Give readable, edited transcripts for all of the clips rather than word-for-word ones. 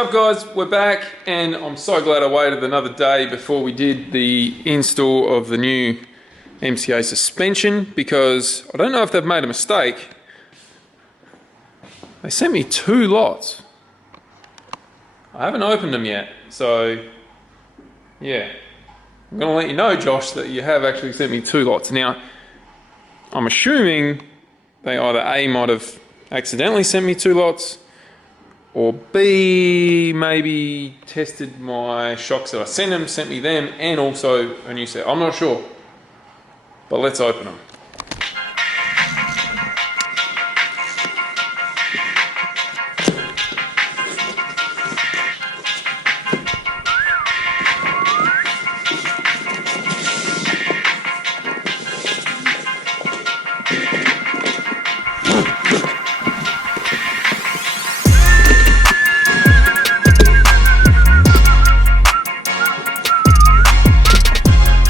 What's up guys, we're back and I'm so glad I waited another day before we did the install of the new MCA suspension, because I don't know if they've made a mistake. They sent me 2 lots. I haven't opened them yet, so yeah. I'm going to let you know, Josh, that you have actually sent me 2 lots. Now, I'm assuming they either A, might have accidentally sent me 2 lots, or B, maybe tested my shocks that I sent me them, and also a new set. I'm not sure, but let's open them.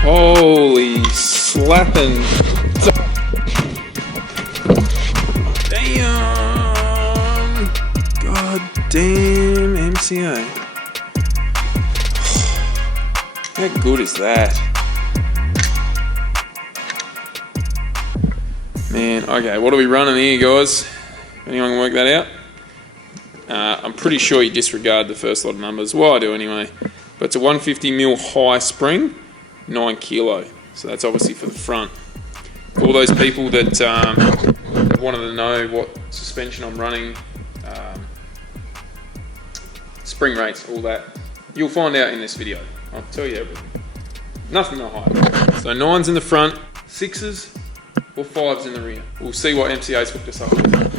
Holy slapping. Damn. God damn MCA. How good is that? Man, okay, what are we running here, guys? Anyone can work that out? I'm pretty sure you disregard the first lot of numbers. Well, I do anyway. But it's a 150mm high spring. 9 kilo, so that's obviously for the front. For all those people that wanted to know what suspension I'm running, spring rates, all that, you'll find out in this video. I'll tell you everything. Nothing to hide. So 9s in the front, 6s or 5s in the rear. We'll see what MCA's hooked us up with.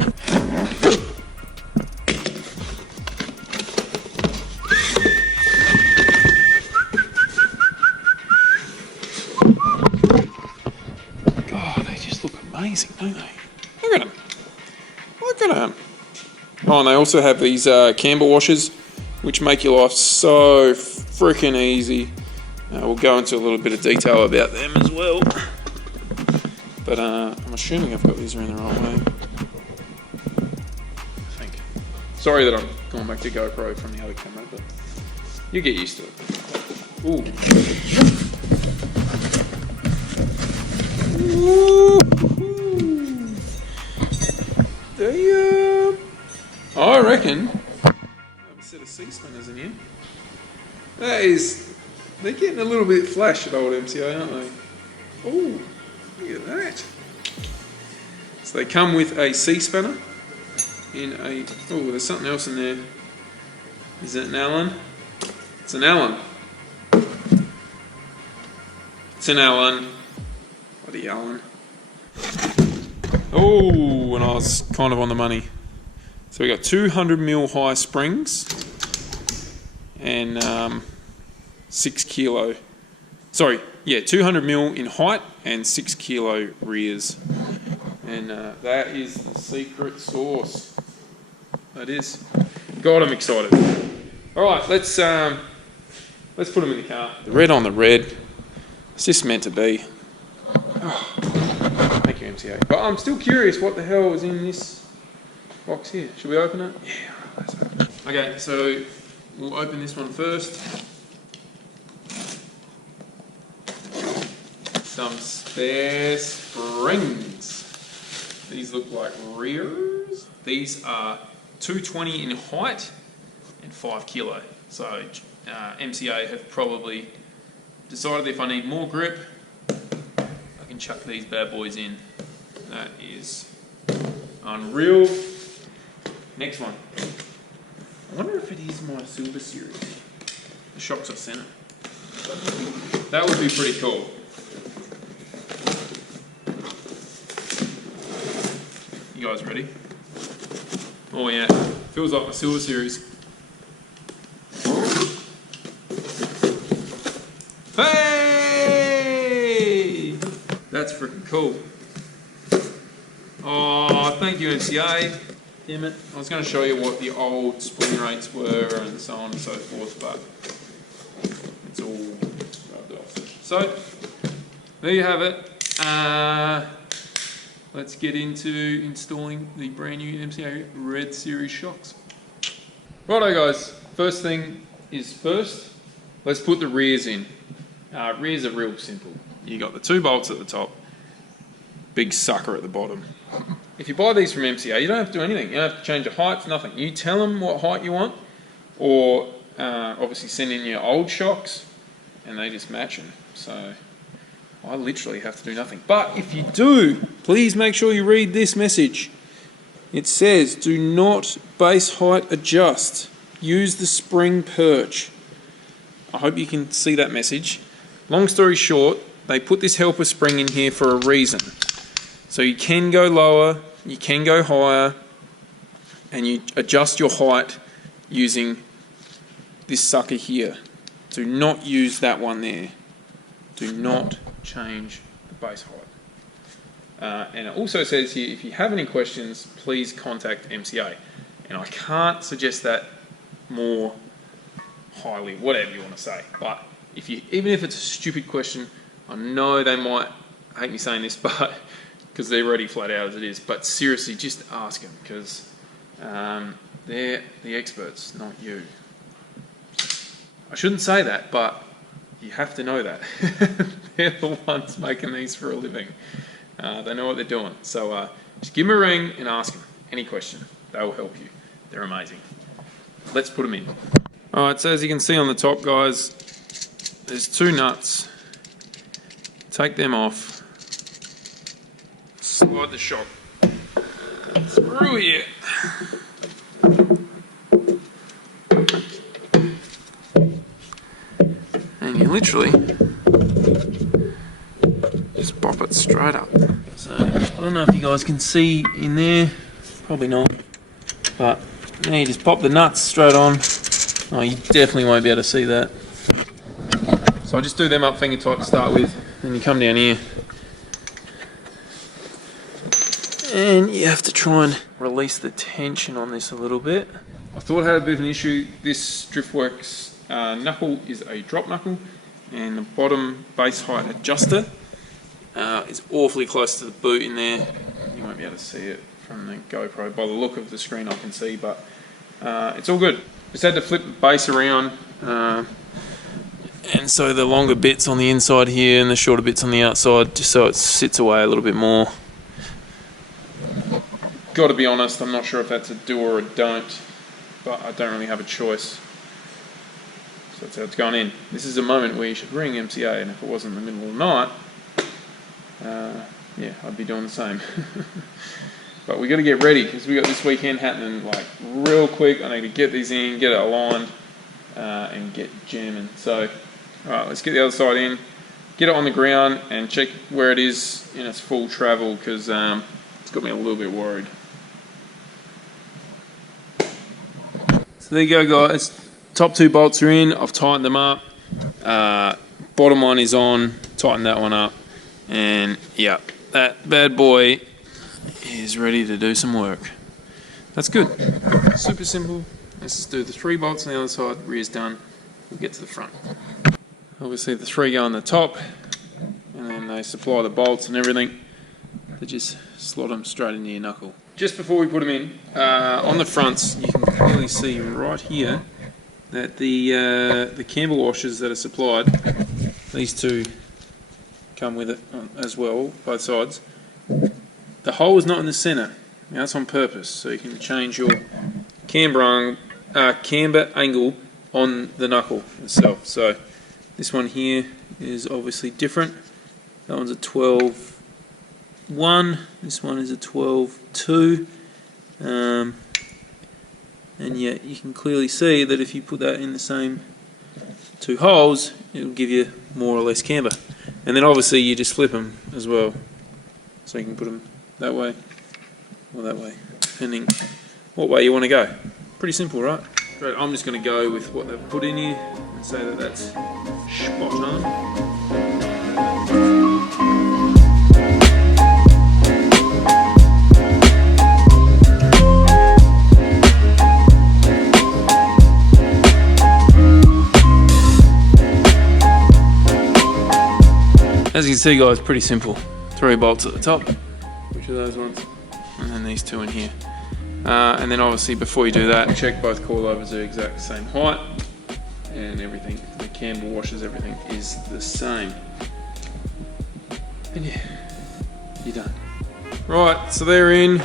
Amazing, don't they? Look at them. Look at them. Oh, and they also have these camber washers, which make your life so freaking easy. We'll go into a little bit of detail about them as well. But I'm assuming I've got these around the right way. I think. Sorry that I'm going back to GoPro from the other camera, but you get used to it. Ooh. I reckon I have a set of sea spinners in here. They're getting a little bit flash at old MCA, aren't they? Oh, look at that. So they come with a sea spinner in a, oh, there's something else in there. Is it an Allen? It's an Allen. It's an Allen. Bloody Allen. Oh, and I was kind of on the money. So we got 200mm high springs and 6 kilo. Sorry, yeah, 200mm in height and 6 kilo rears. And that is the secret sauce. That is. God, I'm excited. All right, let's put them in the car. The red on the red. It's just meant to be. Oh. Thank you, MCA. But I'm still curious what the hell is in this box here. Should we open it? Yeah, let's open it. Okay, so we'll open this one first. Some spare springs. These look like rears. These are 220 in height and 5 kilo. So MCA have probably decided if I need more grip, I can chuck these bad boys in. That is unreal. Next one. I wonder if it is my silver series. The shocks I sent it. That would be pretty cool. You guys ready? Oh yeah, feels like my silver series. Hey! That's freaking cool. Oh, thank you, MCA. Damn it. I was going to show you what the old spring rates were and so on and so forth, but it's all rubbed off. So, there you have it. Let's get into installing the brand new MCA Red Series shocks. Righto guys, first thing is first, let's put the rears in. Rears are real simple. You got the 2 bolts at the top, big sucker at the bottom. If you buy these from MCA, you don't have to do anything. You don't have to change the height, nothing. You tell them what height you want, or obviously send in your old shocks, and they just match them. So I literally have to do nothing. But if you do, please make sure you read this message. It says, do not base height adjust. Use the spring perch. I hope you can see that message. Long story short, they put this helper spring in here for a reason. So you can go lower, you can go higher, and you adjust your height using this sucker here. Do not use that one there. Do not change the base height. And it also says here, if you have any questions, please contact MCA. And I can't suggest that more highly, whatever you want to say. But if you, even if it's a stupid question, I know they might hate me saying this, but because they're already flat out as it is. But seriously, just ask them, because they're the experts, not you. I shouldn't say that, but you have to know that. They're the ones making these for a living. They know what they're doing. So just give them a ring and ask them any question. They will help you. They're amazing. Let's put them in. Alright, so as you can see on the top, guys, there's 2 nuts. Take them off. Slide the shock through here. And you literally just pop it straight up. So I don't know if you guys can see in there, probably not, but now you just pop the nuts straight on. Oh, you definitely won't be able to see that. So I just do them up finger tight to start with, then you come down here and you have to try and release the tension on this a little bit. I thought I had a bit of an issue. This DriftWorks knuckle is a drop knuckle, and the bottom base height adjuster is awfully close to the boot in there. You won't be able to see it from the GoPro. By the look of the screen I can see, but it's all good. Just had to flip the base around, and so the longer bits on the inside here and the shorter bits on the outside, just so it sits away a little bit more. Got to be honest, I'm not sure if that's a do or a don't, but I don't really have a choice. So that's how it's gone in. This is a moment where you should ring MCA, and if it wasn't in the middle of the night, yeah, I'd be doing the same. But we got to get ready, because we got this weekend happening like real quick. I need to get these in, get it aligned, and get jamming. So, alright, let's get the other side in, get it on the ground, and check where it is in its full travel, because it's got me a little bit worried. So there you go, guys. Top 2 bolts are in. I've tightened them up. Bottom one is on. Tighten that one up, and yeah, that bad boy is ready to do some work. That's good. Super simple. Let's just do the 3 bolts on the other side. Rear's done. We'll get to the front. Obviously the 3 go on the top, and then they supply the bolts and everything. They just slot them straight into your knuckle. Just before we put them in, on the fronts, you can clearly see right here that the camber washers that are supplied, these 2 come with it as well, both sides. The hole is not in the centre. Now that's on purpose, so you can change your camber angle on the knuckle itself. So this one here is obviously different. That one's a 12.1. This one is a 12.2. And yet you can clearly see that if you put that in the same 2 holes, it'll give you more or less camber. And then obviously you just flip them as well, so you can put them that way or that way, depending what way you want to go. Pretty simple, right? Great. I'm just going to go with what they've put in here and say that that's spot on. As you can see, guys, pretty simple. 3 bolts at the top, which are those ones, and then these 2 in here. And then obviously before you do that, check both coilovers are the exact same height, and everything, the camber washers, everything is the same. And yeah, you're done. Right, so they're in.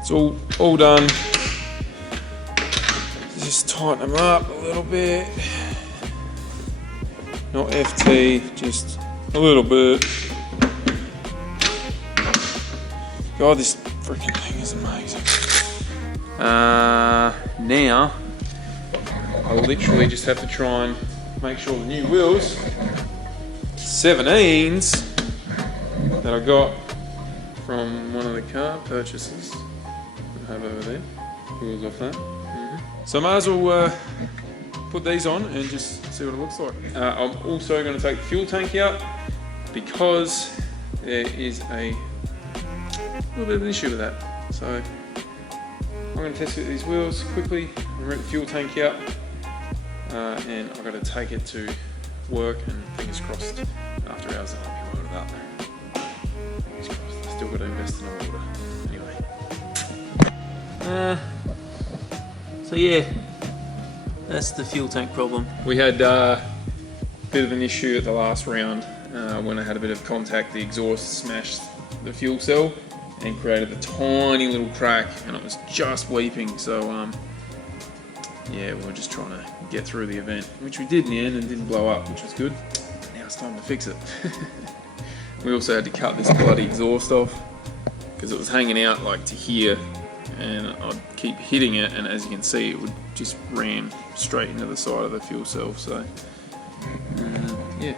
It's all done. Just tighten them up a little bit. Not FT, just a little bit. God, this freaking thing is amazing. Now, I literally just have to try and make sure the new wheels, 17s, that I got from one of the car purchases I have over there. Wheels off that. So I might as well put these on and just see what it looks like. I'm also going to take the fuel tank out because there is a little bit of an issue with that. So I'm going to test fit these wheels quickly and rip the fuel tank out, and I've got to take it to work, and fingers crossed after hours I'll be loaded up. Fingers crossed. I still got to invest in a water. Anyway. So yeah, that's the fuel tank problem. We had a bit of an issue at the last round when I had a bit of contact. The exhaust smashed the fuel cell and created a tiny little crack, and it was just weeping. So yeah, we were just trying to get through the event, which we did in the end, and didn't blow up, which was good. Now it's time to fix it. We also had to cut this bloody exhaust off because it was hanging out like to here, and I'd keep hitting it, and as you can see, it would just ram straight into the side of the fuel cell. So yeah,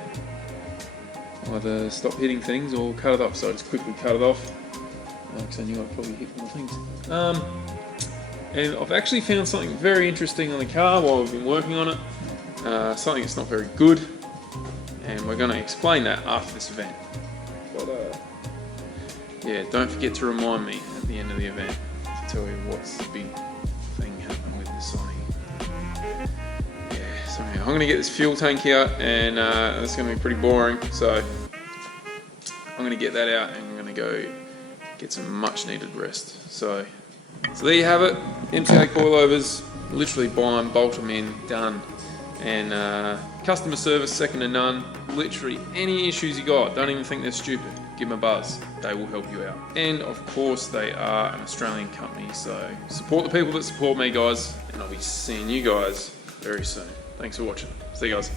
either stop hitting things or cut it off. So I just quickly cut it off because I knew I'd probably hit more things. And I've actually found something very interesting on the car while we've been working on it. Something that's not very good, and we're going to explain that after this event. But yeah, don't forget to remind me at the end of the event to tell you what's the big thing happening with the Sony. Yeah, so anyway, I'm going to get this fuel tank out, and that's going to be pretty boring. So I'm going to get that out, and I'm going to go get some much needed rest. So there you have it. MCA coilovers, literally buy them, bolt them in, done. And customer service second to none. Literally any issues you got, don't even think they're stupid, give them a buzz, they will help you out. And of course they are an Australian company, so support the people that support me, guys, and I'll be seeing you guys very soon. Thanks for watching. See you guys.